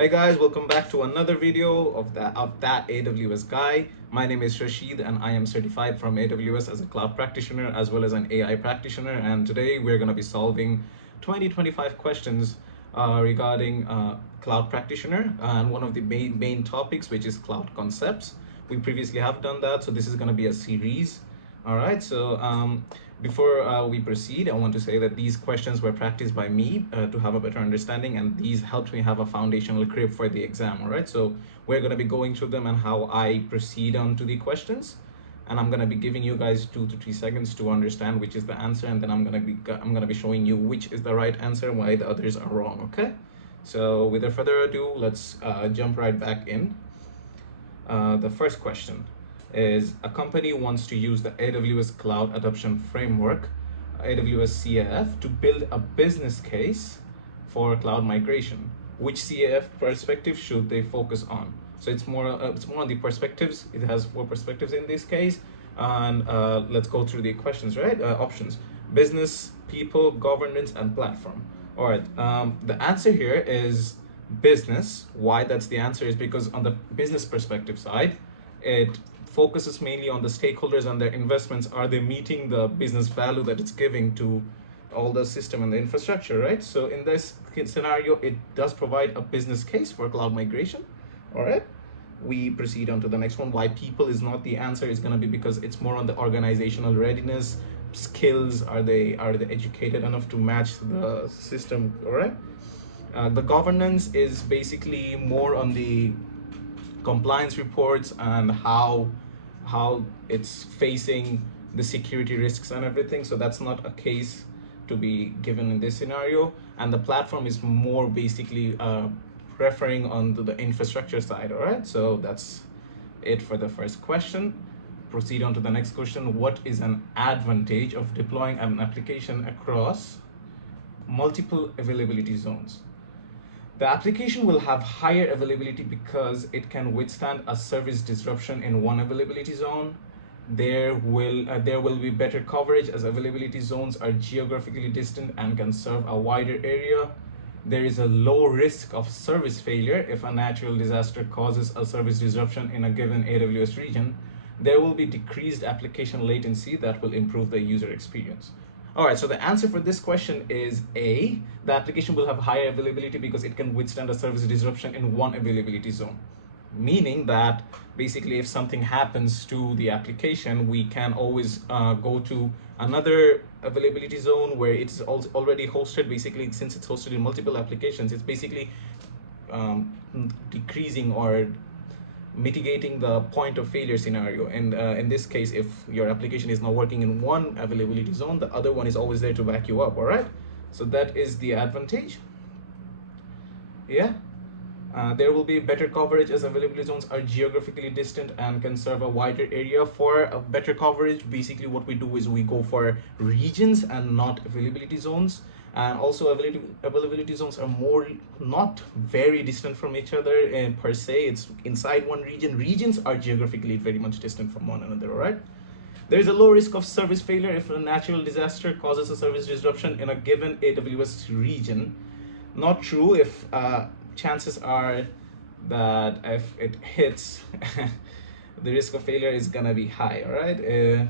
Hey guys, welcome back to another video of that AWS guy. My name is Rashid and I am certified from AWS as a cloud practitioner as well as an AI practitioner. And today we're going to be solving 2025 questions regarding cloud practitioner and one of the main topics, which is cloud concepts. We previously have done that, so this is going to be a series. All right, so before we proceed, I want to say that these questions were practiced by me to have a better understanding, and these helped me have a foundational grip for the exam. All right, so we're going to be going through them and how I proceed on to the questions, and I'm going to be giving you guys 2 to 3 seconds to understand which is the answer, and then I'm going to be showing you which is the right answer and why the others are wrong. Okay, so without further ado, let's jump right back in. The first question is, a company wants to use the AWS Cloud Adoption Framework, AWS CAF, to build a business case for cloud migration. Which CAF perspective should they focus on? So it's more on the perspectives. It has 4 perspectives in this case, and let's go through the questions, right? Options: business, people, governance, and platform. All right, the answer here is business. Why that's the answer is because on the business perspective side, it focuses mainly on the stakeholders and their investments. Are they meeting the business value that it's giving to all the system and the infrastructure, right? So in this scenario, it does provide a business case for cloud migration. All right, we proceed on to the next one. Why people is not the answer is going to be because it's more on the organizational readiness, skills. Are they educated enough to match the system? All right. The governance is basically more on the compliance reports and how it's facing the security risks and everything. So that's not a case to be given in this scenario. And the platform is more basically referring on to the infrastructure side. All right, so that's it for the first question. Proceed on to the next question. What is an advantage of deploying an application across multiple availability zones? The application will have higher availability because it can withstand a service disruption in one availability zone. There will be better coverage as availability zones are geographically distant and can serve a wider area. There is a low risk of service failure if a natural disaster causes a service disruption in a given AWS region. There will be decreased application latency that will improve the user experience. All right, so the answer for this question is A. The application will have higher availability because it can withstand a service disruption in one availability zone. Meaning that basically if something happens to the application, we can always go to another availability zone where it's already hosted. Basically, since it's hosted in multiple applications, it's basically decreasing or mitigating the point of failure scenario. And in this case, if your application is not working in one availability zone, the other one is always there to back you up. All right, so that is the advantage. Yeah. There will be better coverage as availability zones are geographically distant and can serve a wider area. For a better coverage, basically what we do is we go for regions and not availability zones. And also availability zones are more not very distant from each other, and per se it's inside one region. Regions are geographically very much distant from one another. All right, there is a low risk of service failure if a natural disaster causes a service disruption in a given AWS region. Not true. If chances are that if it hits the risk of failure is gonna be high. All right,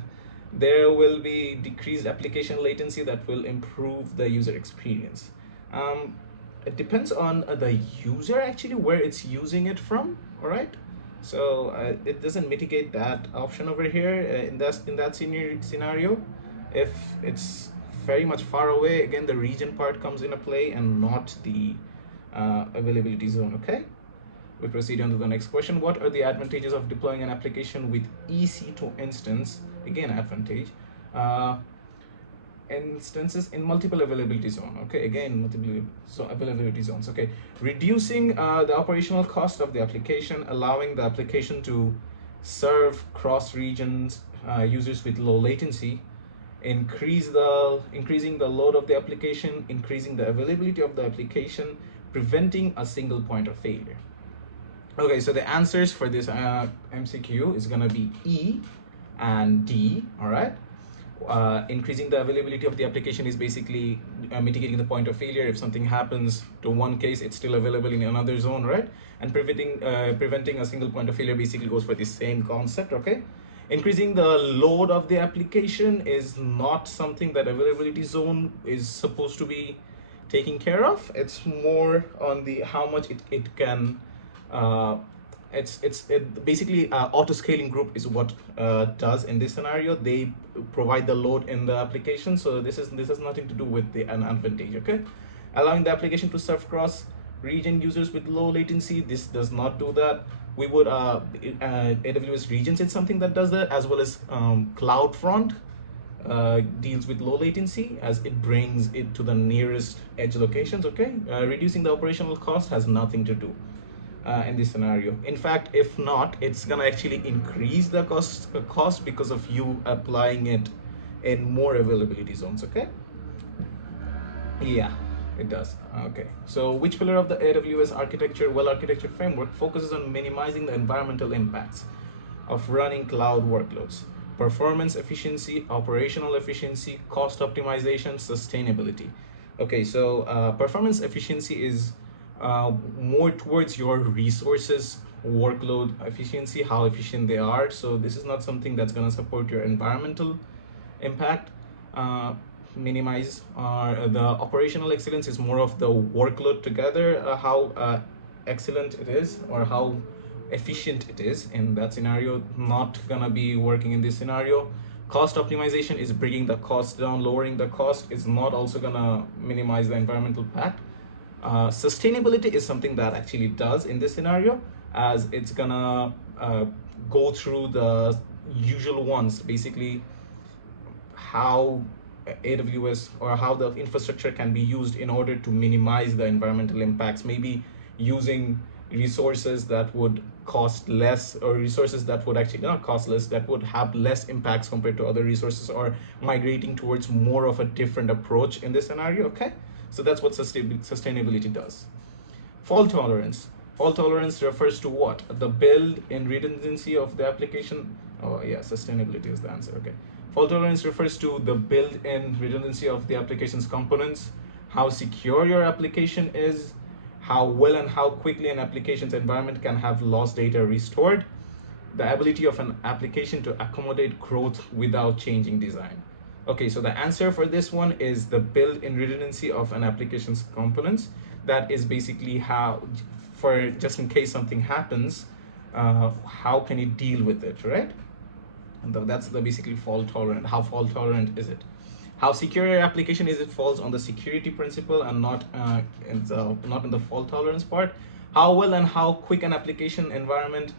there will be decreased application latency that will improve the user experience. It depends on the user actually where it's using it from. All right, so it doesn't mitigate that option over here in that scenario. If it's very much far away, again the region part comes into play and not the availability zone. Okay, we proceed on to the next question. What are the advantages of deploying an application with EC2 instance? Again, advantage. Instances in multiple availability zone. Okay, again multiple availability zones. Okay, reducing the operational cost of the application, allowing the application to serve cross regions users with low latency, increasing the load of the application, increasing the availability of the application, preventing a single point of failure. Okay, so the answers for this MCQ is gonna be E and D. All right, Increasing the availability of the application is basically mitigating the point of failure. If something happens to one case, it's still available in another zone, right? And preventing a single point of failure basically goes for the same concept, okay? Increasing the load of the application is not something that availability zone is supposed to be taking care of. It's more on the how much it can uh, it basically auto scaling group is what does in this scenario. They provide the load in the application, so this has nothing to do with the an advantage, okay? Allowing the application to serve cross region users with low latency, this does not do that. We would AWS regions is something that does that, as well as CloudFront deals with low latency as it brings it to the nearest edge locations, okay? Reducing the operational cost has nothing to do in this scenario. In fact, if not, it's gonna actually increase the cost because of you applying it in more availability zones, okay? Yeah, it does. Okay, so which pillar of the AWS architecture, well-architected framework focuses on minimizing the environmental impacts of running cloud workloads? Performance efficiency, operational efficiency, cost optimization, sustainability. Okay, so performance efficiency is more towards your resources, workload efficiency, how efficient they are. So this is not something that's going to support your environmental impact. Minimize the operational excellence is more of the workload together, how excellent it is or how efficient it is in that scenario. Not gonna be working in this scenario. Cost optimization is bringing the cost down. Lowering the cost is not also gonna minimize the environmental impact. Sustainability is something that actually does in this scenario, as it's gonna go through the usual ones, basically how AWS or how the infrastructure can be used in order to minimize the environmental impacts, maybe using resources that would cost less, or resources that would actually not cost less, that would have less impacts compared to other resources, or migrating towards more of a different approach in this scenario, okay? So that's what sustainability does. Fault tolerance. Fault tolerance refers to what? The built-in redundancy of the application. Oh yeah, sustainability is the answer, okay. Fault tolerance refers to the built-in redundancy of the application's components, how secure your application is, how well and how quickly an application's environment can have lost data restored, the ability of an application to accommodate growth without changing design. Okay, so the answer for this one is the built-in redundancy of an application's components. That is basically how, for just in case something happens, how can you deal with it, right? And that's the basically fault tolerant. How fault tolerant is it? How secure your application is, it falls on the security principle and not in the fault tolerance part. How well and how quick an application's environment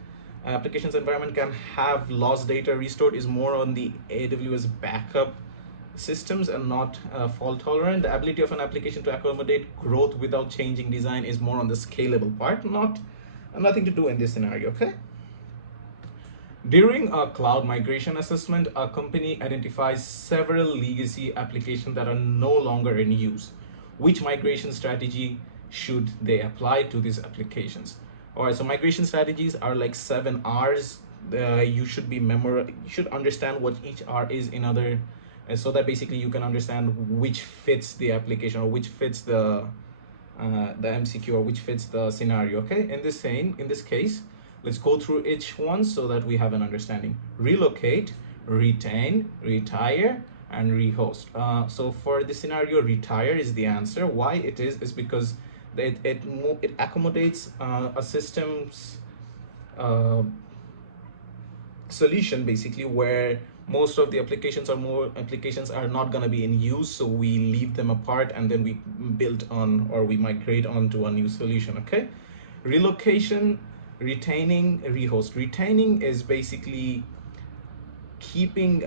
can have lost data restored is more on the AWS backup systems and not fault tolerant. The ability of an application to accommodate growth without changing design is more on the scalable part, nothing to do in this scenario, okay? During a cloud migration assessment, a company identifies several legacy applications that are no longer in use. Which migration strategy should they apply to these applications? All right, so migration strategies are like 7 R's. You should understand what each R is in other, so that basically you can understand which fits the application, or which fits the MCQ, or which fits the scenario, okay? In this case, let's go through each one so that we have an understanding. Relocate, retain, retire, and rehost. So for this scenario, retire is the answer. Why it is because it accommodates a system's solution, basically, where most of the applications are not going to be in use, so we leave them apart and then we build on, or we migrate onto a new solution, okay? Relocation, retaining, rehost. Retaining is basically keeping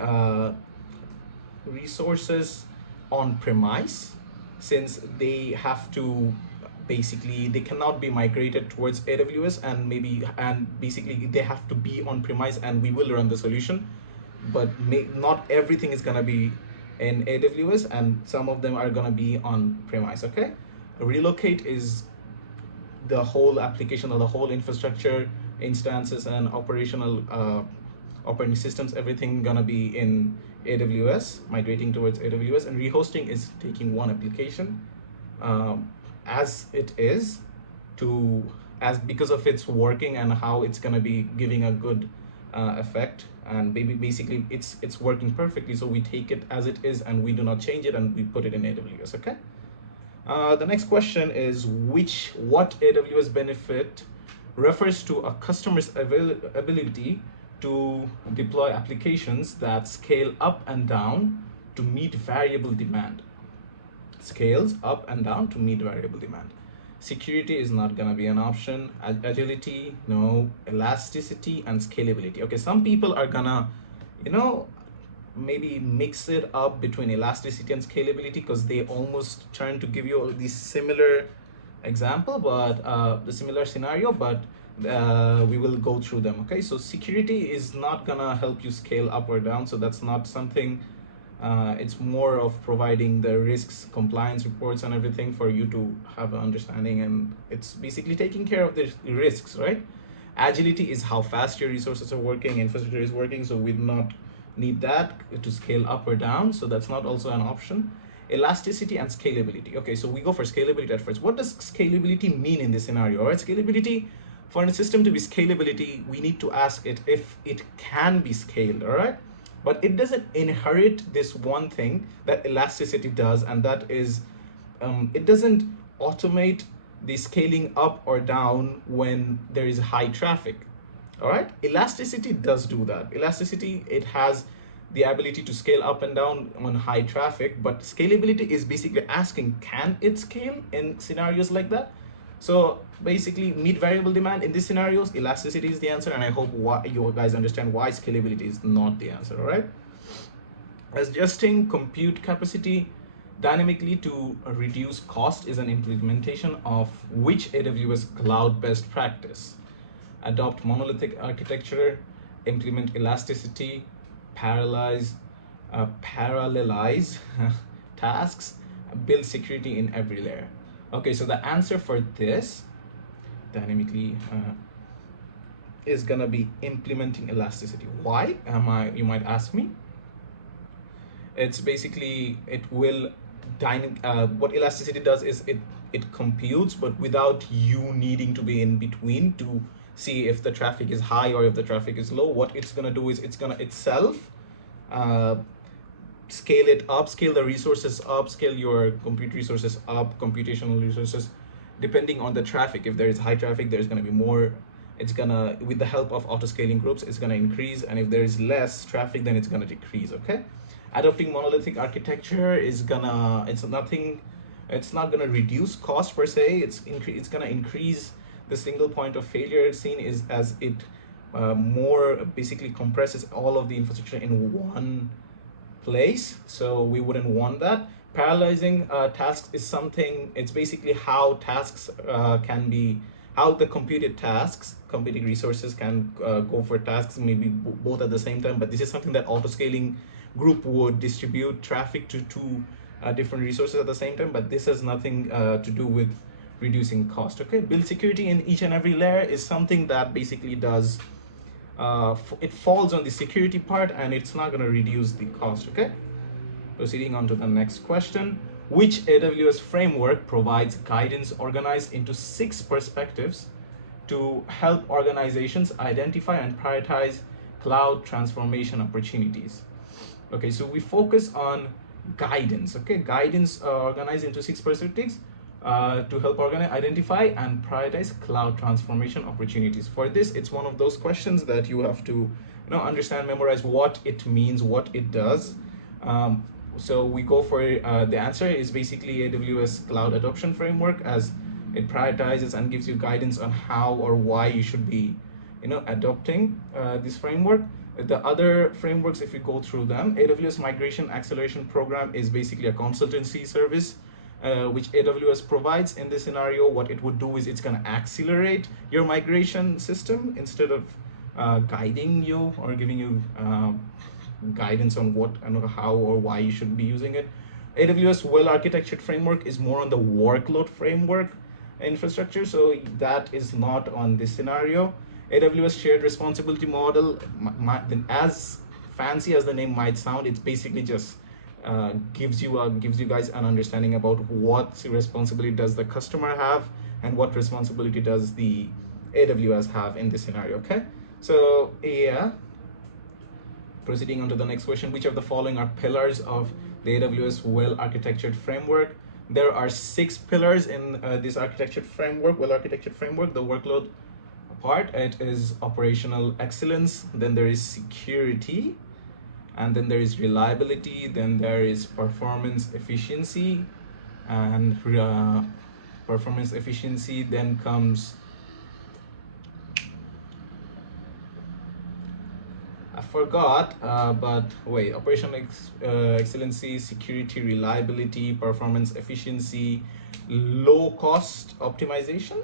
resources on premise, since they have to basically, they cannot be migrated towards AWS, and basically they have to be on premise, and we will run the solution, but not everything is going to be in AWS, and some of them are going to be on premise, okay? Relocate is the whole application or the whole infrastructure, instances and operational operating systems, everything gonna be in AWS, migrating towards AWS, and rehosting is taking one application um, as it is to as because of its working and how it's gonna be giving a good effect, and basically it's working perfectly, so we take it as it is and we do not change it and we put it in AWS. Okay. The next question is what AWS benefit refers to a customer's ability to deploy applications that scale up and down to meet variable demand. Scales up and down to meet variable demand. Security is not going to be an option. Agility, no. Elasticity and scalability. Okay, some people are gonna, you know, maybe mix it up between elasticity and scalability because they almost trying to give you the similar example, but the similar scenario, but we will go through them. Okay, so security is not gonna help you scale up or down, so that's not something. It's more of providing the risks, compliance reports and everything for you to have an understanding, and it's basically taking care of the risks, right? Agility is how fast your resources are working, infrastructure is working, so we do not need that to scale up or down, so that's not also an option. Elasticity and scalability. Okay, so we go for scalability at first. What does scalability mean in this scenario? All right, scalability, for a system to be scalability, we need to ask it if it can be scaled, all right? But it doesn't inherit this one thing that elasticity does, and that is it doesn't automate the scaling up or down when there is high traffic. All right, elasticity does do that. Elasticity, it has the ability to scale up and down on high traffic, but scalability is basically asking, can it scale in scenarios like that? So basically, meet variable demand in these scenarios, elasticity is the answer, and I hope you guys understand why scalability is not the answer. All right, adjusting compute capacity dynamically to reduce cost is an implementation of which AWS cloud best practice? Adopt monolithic architecture, implement elasticity, parallelize tasks, build security in every layer. Okay, so the answer for this dynamically is gonna be implementing elasticity. Why you might ask me? It's basically, it will what elasticity does is it computes, but without you needing to be in between to see if the traffic is high or if the traffic is low. What it's gonna do is it's gonna itself uh, scale it up, scale the resources up, scale your compute resources up, computational resources, depending on the traffic. If there is high traffic, there's gonna be more. It's gonna, with the help of auto scaling groups, it's gonna increase, and if there is less traffic, then it's gonna decrease. Okay, adopting monolithic architecture is gonna, it's not gonna reduce cost per se. It's gonna increase the single point of failure seen is as it more basically compresses all of the infrastructure in one place, so we wouldn't want that. Parallelizing tasks is something, it's basically how tasks can be, how the computing resources can go for tasks maybe both at the same time, but this is something that auto scaling group would distribute traffic to two different resources at the same time, but this has nothing to do with reducing cost. Okay, build security in each and every layer is something that basically does it falls on the security part, and it's not going to reduce the cost. Okay, proceeding on to the next question. Which AWS framework provides guidance organized into 6 perspectives to help organizations identify and prioritize cloud transformation opportunities? Okay, so we focus on guidance. Okay, guidance organized into 6 perspectives to help identify and prioritize cloud transformation opportunities. For this, it's one of those questions that you have to understand, memorize what it means, what it does. So we go for the answer is basically AWS Cloud Adoption Framework, as it prioritizes and gives you guidance on how or why you should be adopting this framework. The other frameworks, if we go through them, AWS Migration Acceleration Program is basically a consultancy service which AWS provides. In this scenario, what it would do is it's going to accelerate your migration system instead of guiding you or giving you guidance on what and how or why you should be using it. AWS Well-Architected Framework is more on the workload framework infrastructure, so that is not on this scenario. AWS Shared Responsibility Model, as fancy as the name might sound, it's basically just gives you guys an understanding about what responsibility does the customer have and what responsibility does the AWS have in this scenario. Okay, so yeah, proceeding on to the next question, which of the following are pillars of the AWS Well-Architected Framework? There are 6 pillars in this architecture framework, well-architected framework. The workload part, it is operational excellence, then there is security, and then there is reliability, then there is performance efficiency, and performance efficiency, then comes, I forgot, but wait, operational excellency, security, reliability, performance efficiency, low cost optimization.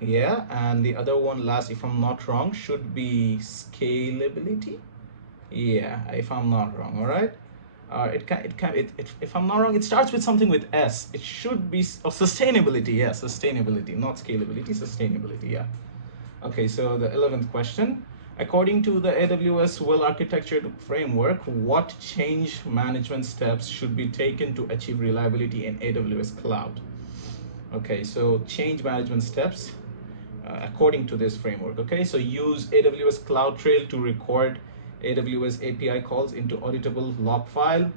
Yeah, and the other one, last, if I'm not wrong, should be scalability. Yeah, if I'm not wrong, all right. If I'm not wrong, it starts with something with S. It should be sustainability. Yeah, sustainability, not scalability, sustainability. Yeah. Okay, so the 11th question. According to the AWS Well-Architected Framework, what change management steps should be taken to achieve reliability in AWS Cloud? Okay, so change management steps according to this framework. Okay, so use AWS Cloud Trail to record AWS API calls into auditable log file.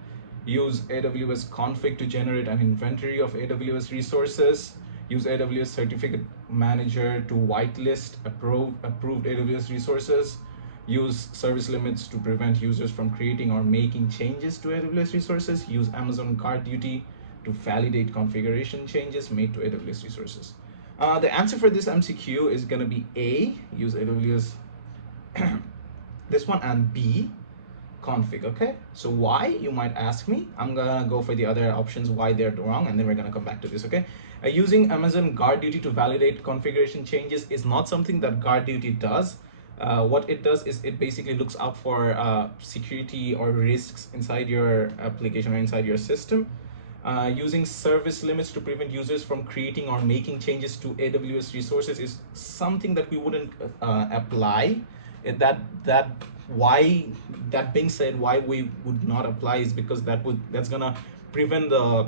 Use AWS config to generate an inventory of AWS resources. Use AWS Certificate Manager to whitelist approved AWS resources. Use service limits to prevent users from creating or making changes to AWS resources. Use Amazon Guard Duty to validate configuration changes made to AWS resources. The answer for this MCQ is going to be A, use AWS this one, and B, config. Okay, so why, you might ask me. I'm gonna go for the other options why they're wrong, and then we're gonna come back to this. Okay, using Amazon Guard Duty to validate configuration changes is not something that Guard Duty does. What it does is it basically looks out for security or risks inside your application or inside your system. Using service limits to prevent users from creating or making changes to AWS resources is something that we wouldn't apply. That being said, why we would not apply is because that's gonna prevent the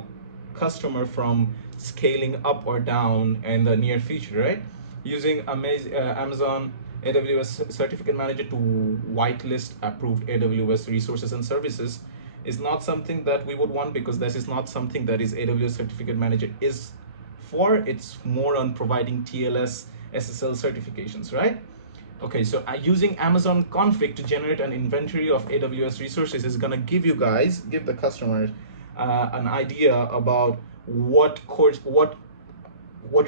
customer from scaling up or down in the near future, right? Using Amazon AWS Certificate Manager to whitelist approved AWS resources and services is not something that we would want, because this is not something that is AWS Certificate Manager is for. It's more on providing TLS SSL certifications, right? Okay, so using Amazon config to generate an inventory of AWS resources is gonna give the customers an idea about what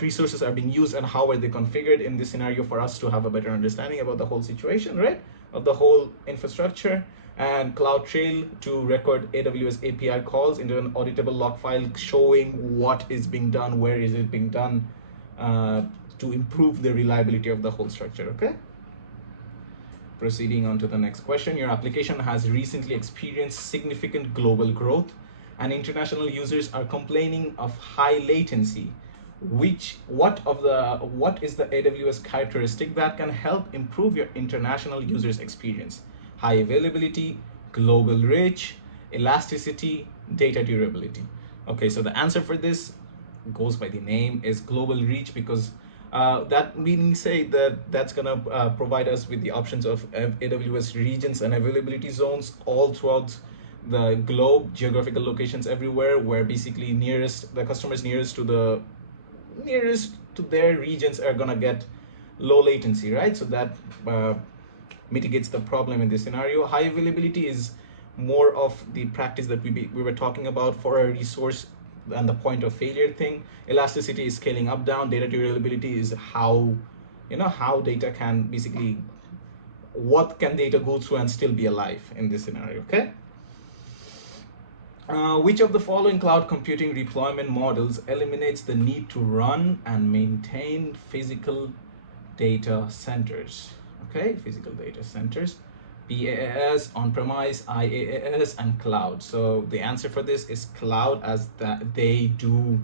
resources are being used and how are they configured in this scenario, for us to have a better understanding about the whole situation, right? Of the whole infrastructure. And Cloud Trail to record AWS API calls into an auditable log file showing what is being done, where is it being done, to improve the reliability of the whole structure. Okay, proceeding on to the next question. Your application has recently experienced significant global growth and international users are complaining of high latency. What is the AWS characteristic that can help improve your international users experience? High availability, global reach, elasticity, data durability. Okay, so the answer for this goes by the name, is global reach, because that meaning say that that's gonna provide us with the options of AWS regions and availability zones all throughout the globe, geographical locations everywhere, where basically the customers nearest to their regions are gonna get low latency, right? So that mitigates the problem in this scenario. High availability is more of the practice that we were talking about for a resource and the point of failure thing. Elasticity is scaling up, down. Data durability is how data can basically, what can data go through and still be alive in this scenario. Okay, which of the following cloud computing deployment models eliminates the need to run and maintain physical data centers? Okay, physical data centers, PaaS, on-premise, IaaS, and cloud. So the answer for this is cloud, as that they do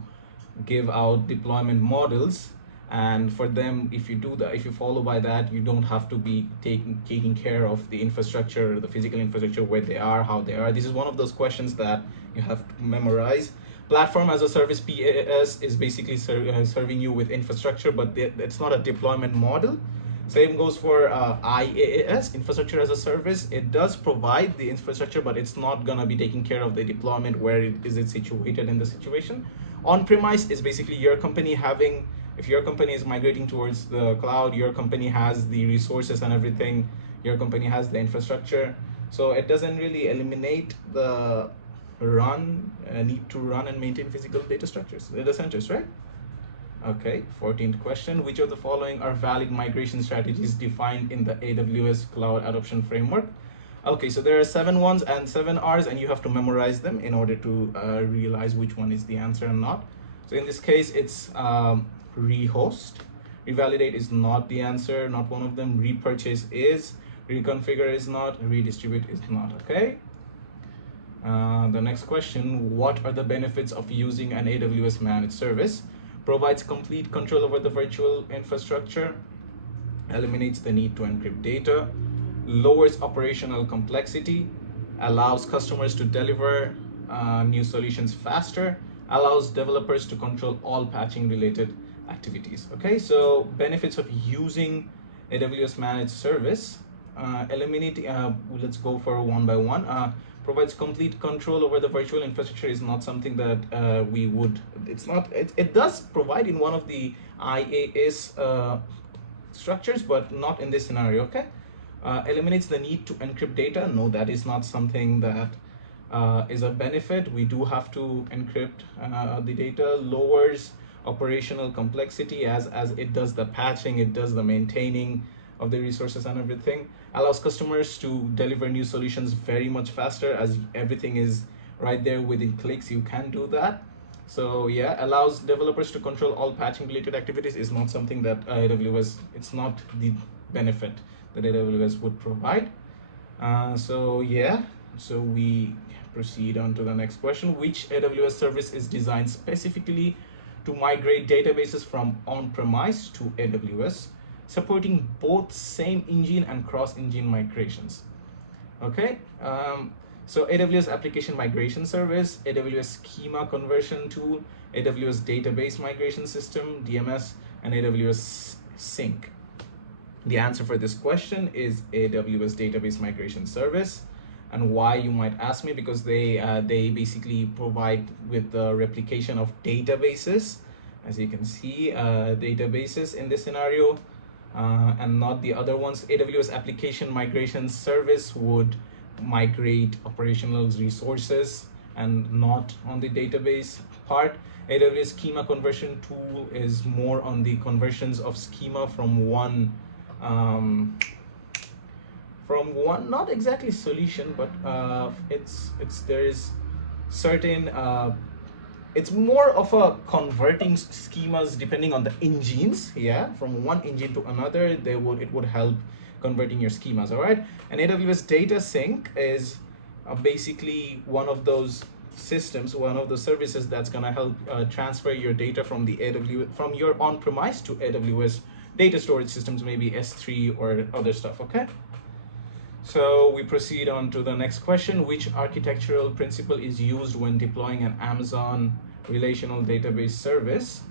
give out deployment models And for them, if you do that, if you follow by that, you don't have to be taking care of the infrastructure, the physical infrastructure, where they are, how they are. This is one of those questions that you have to memorize. Platform as a service, PaaS, is basically serving you with infrastructure, but it's not a deployment model. Same goes for IaaS, infrastructure as a service. It does provide the infrastructure, but it's not gonna be taking care of the deployment, where is it situated in the situation. On-premise is basically your company having, if your company is migrating towards the cloud, your company has the resources and everything, your company has the infrastructure. So it doesn't really eliminate the need to run and maintain physical data structures, data centers, right? Okay, 14th question. Which of the following are valid migration strategies defined in the AWS Cloud Adoption Framework? Okay, so there are 7 ones and 7 R's, and you have to memorize them in order to realize which one is the answer and not. So in this case, it's rehost. Revalidate is not the answer, not one of them. Repurchase is. Reconfigure is not. Redistribute is not, okay? The next question, what are the benefits of using an AWS managed service? Provides complete control over the virtual infrastructure, eliminates the need to encrypt data, lowers operational complexity, allows customers to deliver new solutions faster, allows developers to control all patching related activities. Okay, so benefits of using AWS managed service. Let's go for one by one. Provides complete control over the virtual infrastructure is not something that we would, it does provide in one of the IaaS structures, but not in this scenario, okay? Eliminates the need to encrypt data. No, that is not something that is a benefit. We do have to encrypt the data. Lowers operational complexity as it does the patching, it does the maintaining of the resources and everything. Allows customers to deliver new solutions very much faster, as everything is right there within clicks. You can do that. So yeah, allows developers to control all patching related activities is not something that AWS, it's not the benefit that AWS would provide. So yeah, so we proceed on to the next question. Which AWS service is designed specifically to migrate databases from on-premise to AWS, supporting both same engine and cross-engine migrations? Okay, so AWS Application Migration Service, AWS Schema Conversion Tool, AWS Database Migration System, DMS, and AWS Sync. The answer for this question is AWS Database Migration Service. And why, you might ask me? Because they basically provide with the replication of databases, as you can see, databases in this scenario, and not the other ones. AWS Application Migration Service would migrate operational resources and not on the database part. AWS Schema Conversion Tool is more on the conversions of schema from one not exactly solution, but there is certain it's more of a converting schemas depending on the engines. Yeah, from one engine to another, it would help converting your schemas. All right, and AWS Data Sync is basically one of those systems, one of the services that's gonna help transfer your data from from your on-premise to AWS data storage systems, maybe S3 or other stuff. Okay, so we proceed on to the next question. Which architectural principle is used when deploying an Amazon relational database service?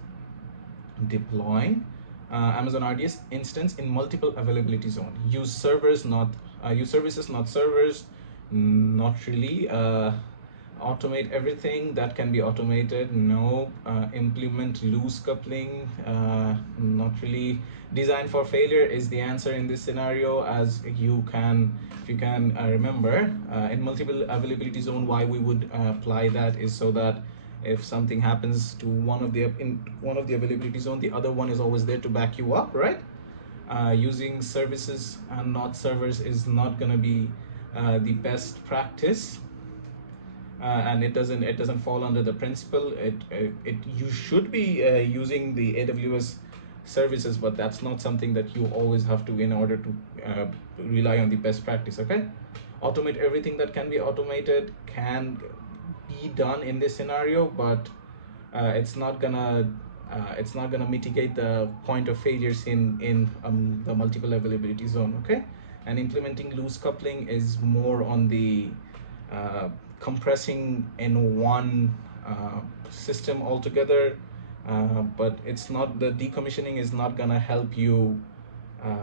Deploying Amazon RDS instance in multiple availability zone. Use servers, not use services, not servers. Not really. Automate everything that can be automated. No. Implement loose coupling. Not really. Design for failure is the answer in this scenario, as if you can remember, in multiple availability zone, why we would apply that is so that if something happens to one of the availability zone, the other one is always there to back you up, right? Using services and not servers is not going to be the best practice, and it doesn't fall under the principle. You should be using the AWS services, but that's not something that you always have to in order to rely on the best practice. Okay, automate everything that can be automated can be done in this scenario, but it's not gonna it's not going to mitigate the point of failures in the multiple availability zone. Okay, and implementing loose coupling is more on the uh, compressing in one system altogether, but it's not, the decommissioning is not gonna help you. Uh,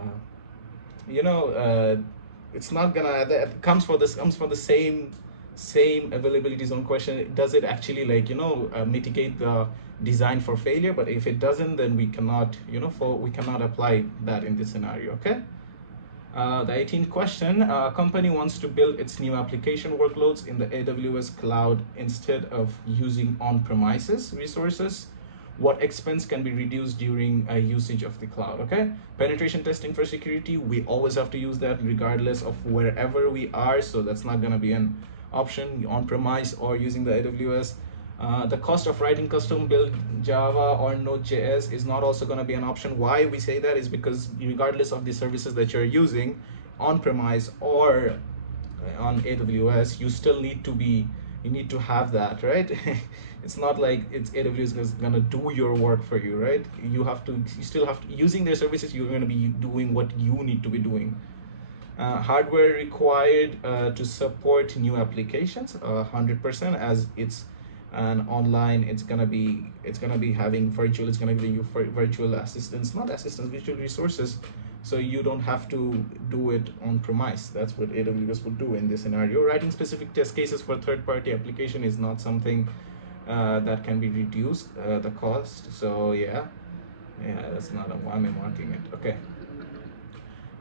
you know, it's not gonna. That comes for the same availability zone question. Does it actually, like, mitigate the design for failure? But if it doesn't, then we cannot, we cannot apply that in this scenario. Okay. The 18th question, a company wants to build its new application workloads in the AWS cloud instead of using on-premises resources. What expense can be reduced during usage of the cloud? Okay, penetration testing for security, we always have to use that regardless of wherever we are, so that's not going to be an option on-premise or using the AWS. The cost of writing custom built Java or Node.js is not also going to be an option. Why we say that is because regardless of the services that you're using on-premise or on AWS, you still need to be, you need to have that, right? It's not like it's AWS is going to do your work for you, right? You still have to, using their services, you're going to be doing what you need to be doing. Hardware required to support new applications, 100%, as it's an online, it's gonna be having virtual, it's gonna give you virtual assistants, not assistants, virtual resources, so you don't have to do it on premise. That's what AWS would do in this scenario. Writing specific test cases for third-party application is not something that can be reduced, the cost. So yeah, that's not a, why am I marking it? Okay.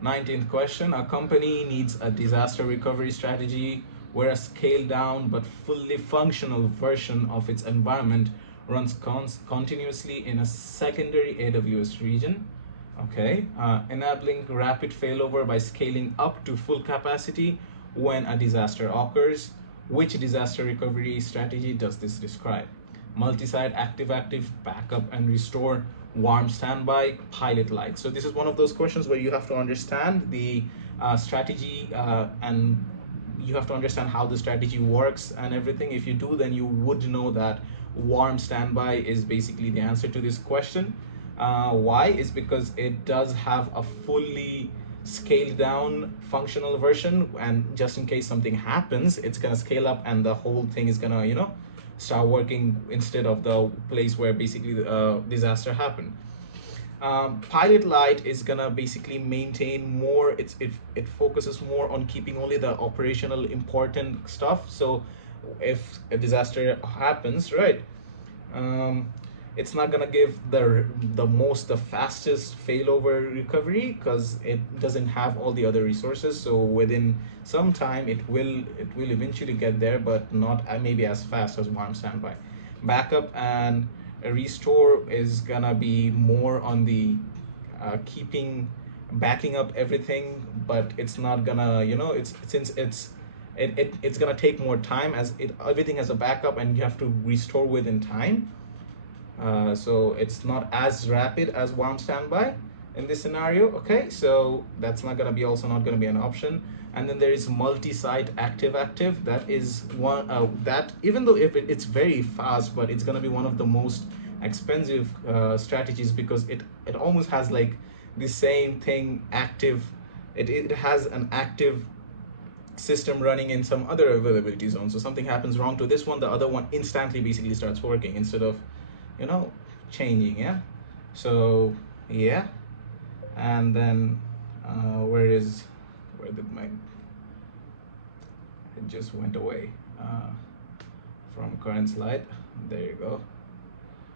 19th question, a company needs a disaster recovery strategy where a scaled down but fully functional version of its environment runs continuously in a secondary AWS region. Okay, enabling rapid failover by scaling up to full capacity when a disaster occurs. Which disaster recovery strategy does this describe? Multi-site active-active, backup and restore, warm standby, pilot light. So this is one of those questions where you have to understand the strategy, and you have to understand how the strategy works and everything. If you do, then you would know that warm standby is basically the answer to this question. Why? Is because it does have a fully scaled down functional version, and just in case something happens, it's gonna scale up and the whole thing is gonna, start working instead of the place where basically the disaster happened. Pilot Light is gonna basically maintain more, it focuses more on keeping only the operational important stuff. So if a disaster happens, right, it's not gonna give the fastest failover recovery because it doesn't have all the other resources. So within some time it will eventually get there, but not maybe as fast as warm standby. Backup and a restore is gonna be more on the backing up everything, but it's not gonna, it's since it's gonna take more time, as everything has a backup and you have to restore within time. So it's not as rapid as warm standby in this scenario. Okay, so that's not gonna be, also not gonna be an option. And then there is multi-site active. That is one that, even though if it's very fast, but it's gonna be one of the most expensive strategies, because it almost has like the same thing active. It has an active system running in some other availability zone. So something happens wrong to this one, the other one instantly basically starts working instead of, changing. Yeah. So yeah. And then where did my, it just went away from current slide. There you go.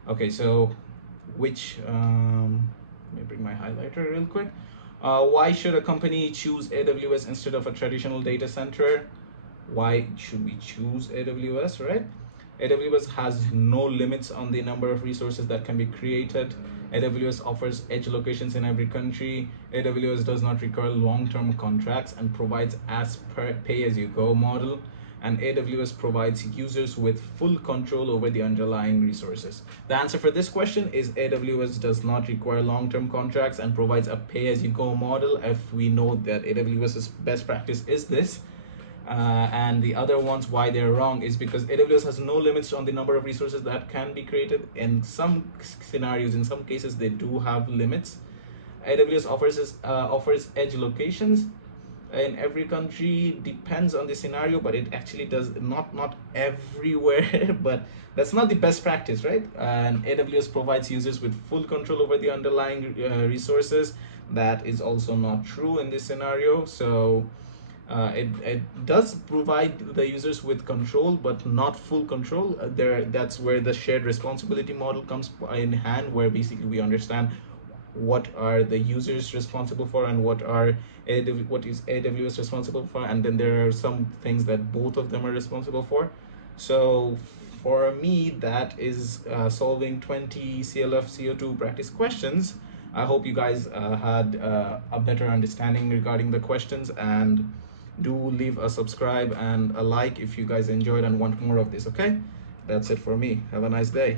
Okay, so which let me bring my highlighter real quick. Why should a company choose AWS instead of a traditional data center? Why should we choose AWS, right? AWS has no limits on the number of resources that can be created. AWS offers edge locations in every country. AWS does not require long-term contracts and provides as per pay-as-you-go model. And AWS provides users with full control over the underlying resources. The answer for this question is AWS does not require long-term contracts and provides a pay-as-you-go model. If we know that AWS's best practice is this, And the other ones, why they're wrong, is because AWS has no limits on the number of resources that can be created. In some scenarios, in some cases, they do have limits. AWS offers edge locations in every country, depends on the scenario, but it actually does not everywhere. But that's not the best practice, right? And AWS provides users with full control over the underlying resources. That is also not true in this scenario. So it does provide the users with control, but not full control. That's where the shared responsibility model comes in hand, where basically we understand what are the users responsible for and what is AWS responsible for, and then there are some things that both of them are responsible for. So for me, that is solving 20 CLF CO2 practice questions. I hope you guys had a better understanding regarding the questions, and do leave a subscribe and a like if you guys enjoyed and want more of this. Okay, that's it for me. Have a nice day.